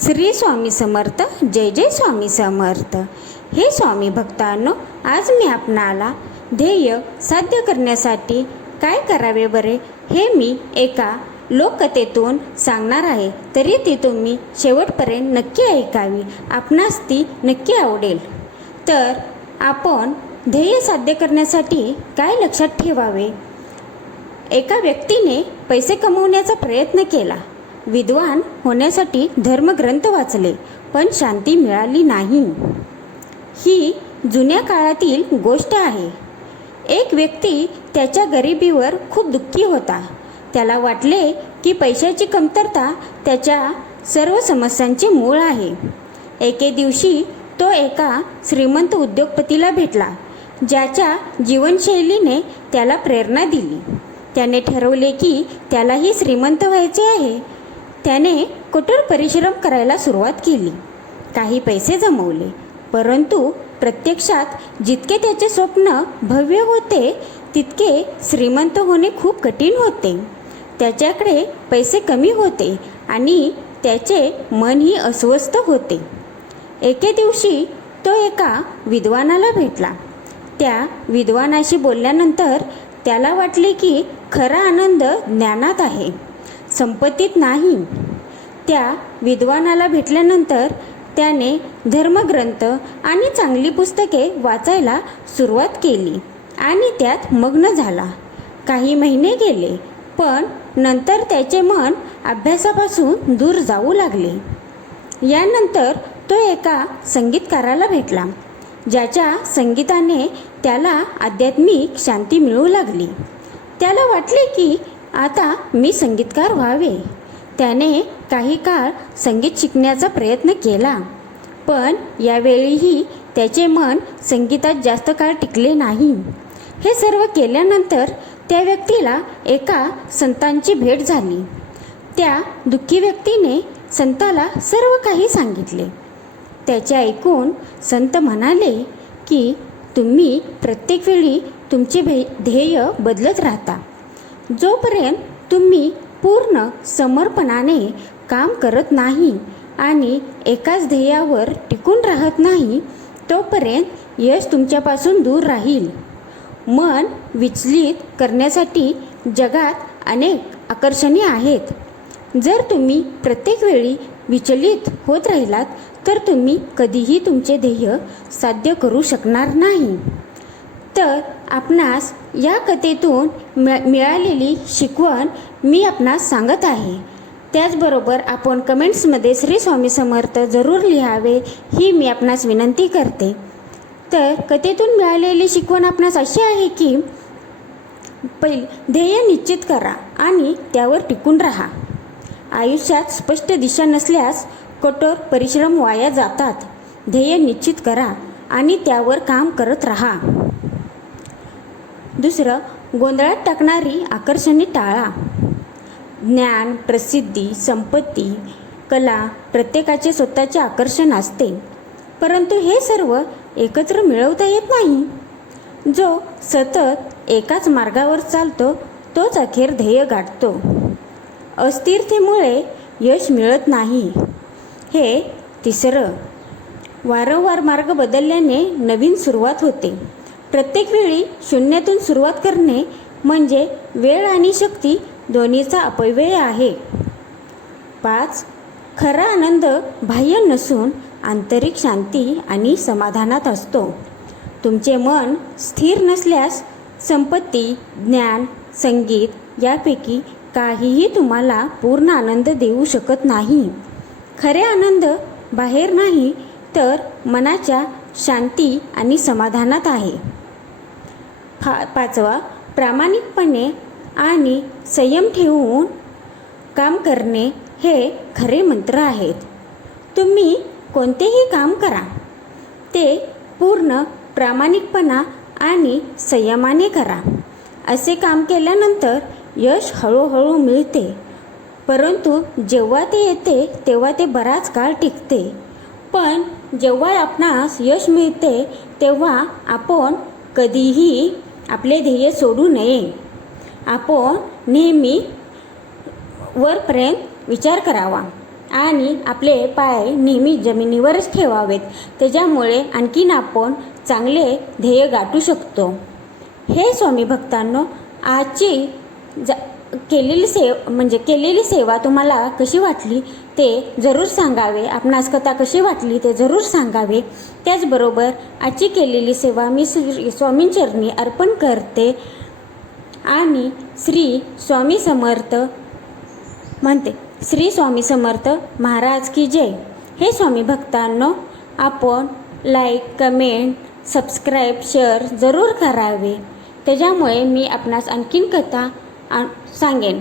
श्री स्वामी समर्थ जय जय स्वामी समर्थ. हे स्वामी भक्तांनो आज मी आपणाला ध्येय साध्य करण्यासाठी काय करावे बरे हे मी एका लोककथेतून सांगणार आहे. तरी ती तुम्ही शेवटपर्यंत नक्की ऐकावी आपणास ती नक्की आवडेल. तर आपण ध्येय साध्य करण्यासाठी काय लक्षात ठेवावे? एका व्यक्तीने पैसे कमवण्याचा प्रयत्न केला. विद्वान होण्यासाठी धर्मग्रंथ वाचले पण शांती मिळाली नाही. ही जुन्या काळातील गोष्ट आहे. एक व्यक्ती त्याच्या गरिबीवर खूप दुःखी होता. त्याला वाटले की पैशाची कमतरता त्याच्या सर्व समस्यांचे मूळ आहे. एके दिवशी तो एका श्रीमंत उद्योगपतीला भेटला ज्याच्या जीवनशैलीने त्याला प्रेरणा दिली. त्याने ठरवले की त्यालाही श्रीमंत व्हायचे आहे. त्याने कठोर परिश्रम करायला सुरुवात केली. काही पैसे जमवले परंतु प्रत्यक्षात जितके त्याचे स्वप्न भव्य होते तितके श्रीमंत होणे खूप कठीण होते. त्याच्याकडे पैसे कमी होते आणि त्याचे मनही अस्वस्थ होते. एके दिवशी तो एका विद्वानाला भेटला. त्या विद्वानाशी बोलल्यानंतर त्याला वाटले की खरा आनंद ज्ञानात आहे. संपत्तीत नाही. त्या विद्वानाला भेटल्यानंतर त्याने धर्मग्रंथ आणि चांगली पुस्तके वाचायला सुरुवात केली आणि त्यात मग्न झाला. काही महिने गेले पण नंतर त्याचे मन अभ्यासापासून दूर जाऊ लागले. यानंतर तो एका संगीतकाराला भेटला ज्याच्या संगीताने त्याला आध्यात्मिक शांती मिळू लागली. त्याला वाटले की आता मी संगीतकार व्हावे. त्याने काही काळ संगीत शिकण्याचा प्रयत्न केला. पण यावेळीही त्याचे मन संगीतात जास्त काळ टिकले नाही. हे सर्व केल्यानंतर त्या व्यक्तीला एका संतांची भेट झाली. त्या दुःखी व्यक्तीने संताला सर्व काही सांगितले. त्याचे ऐकून संत म्हणाले की तुम्ही प्रत्येक वेळी तुमचे भे ध्येय बदलत राहता. जोपर्यंत तुम्ही पूर्ण समर्पणाने काम करत नाही आणि एकाच ध्येयावर टिकून राहत नाही तोपर्यंत यश तुमच्यापासून दूर राहील. मन विचलित करण्यासाठी जगात अनेक आकर्षणे आहेत. जर तुम्ही प्रत्येक वेळी विचलित होत राहिलात तर तुम्ही कधीही तुमचे ध्येय साध्य करू शकणार नाही. तर आपणास या कथेतून मिळालेली शिकवण मी आपणास सांगत आहे. त्याचबरोबर आपण कमेंट्समध्ये श्री स्वामी समर्थ जरूर लिहावे ही मी आपणास विनंती करते. तर कथेतून मिळालेली शिकवण आपणास अशी आहे की पहिले ध्येय निश्चित करा आणि त्यावर टिकून राहा. आयुष्यात स्पष्ट दिशा नसल्यास कठोर परिश्रम वाया जातात. ध्येय निश्चित करा आणि त्यावर काम करत राहा. दुसरं गोंधळात टाकणारी आकर्षणे टाळा. ज्ञान प्रसिद्धी संपत्ती कला प्रत्येकाचे स्वतःचे आकर्षण असते. परंतु हे सर्व एकत्र मिळवता येत नाही. जो सतत एकाच मार्गावर चालतो तोच अखेर ध्येय गाठतो. अस्थिरतेमुळे यश मिळत नाही. हे तिसरं. वारंवार मार्ग बदलल्याने नवीन सुरुवात होते. प्रत्येक वेळी शून्यातून सुरुवात करणे म्हणजे वेळ आणि शक्ती दोन्हीचा अपव्यय आहे. पाच खरा आनंद बाह्य नसून आंतरिक शांती आणि समाधानात असतो. तुमचे मन स्थिर नसल्यास संपत्ती ज्ञान संगीत यापैकी काहीही तुम्हाला पूर्ण आनंद देऊ शकत नाही. खरे आनंद बाहेर नाही तर मनाच्या शांती आणि समाधानात आहे. फा पाचवा प्रामाणिकपणे आणि संयम ठेवून काम करणे हे खरे मंत्र आहेत. तुम्ही कोणतेही काम करा. ते पूर्ण प्रामाणिकपणा आणि संयमाने करा. असे काम केल्यानंतर यश हळूहळू मिळते. परंतु जेव्हा ते येते तेव्हा ते बराच काळ टिकते. पण जेव्हा आपणास यश मिळते तेव्हा आपण कधीही आपले ध्येय सोडू नये. आपण नेहमी वरपर्यंत विचार करावा आणि आपले पाय नेहमी जमिनीवरच ठेवावेत. त्याच्यामुळे आणखीन आपण चांगले ध्येय गाठू शकतो. हे स्वामी भक्तांनो आजची जा केलेली सेव म्हणजे केलेली सेवा तुम्हाला कशी वाटली ते जरूर सांगावे. आपणास कथा कशी वाटली ते जरूर सांगावे. त्याचबरोबर आजची केलेली सेवा मी श्री स्वामींचरणी अर्पण करते आणि श्री स्वामी समर्थ म्हणते श्री स्वामी समर्थ महाराज की जय. हे स्वामी भक्तांनो आपण लाईक कमेंट सबस्क्राईब शेअर जरूर करावे. त्याच्यामुळे मी आपणास आणखीन कथा আর সাঙ্গেন।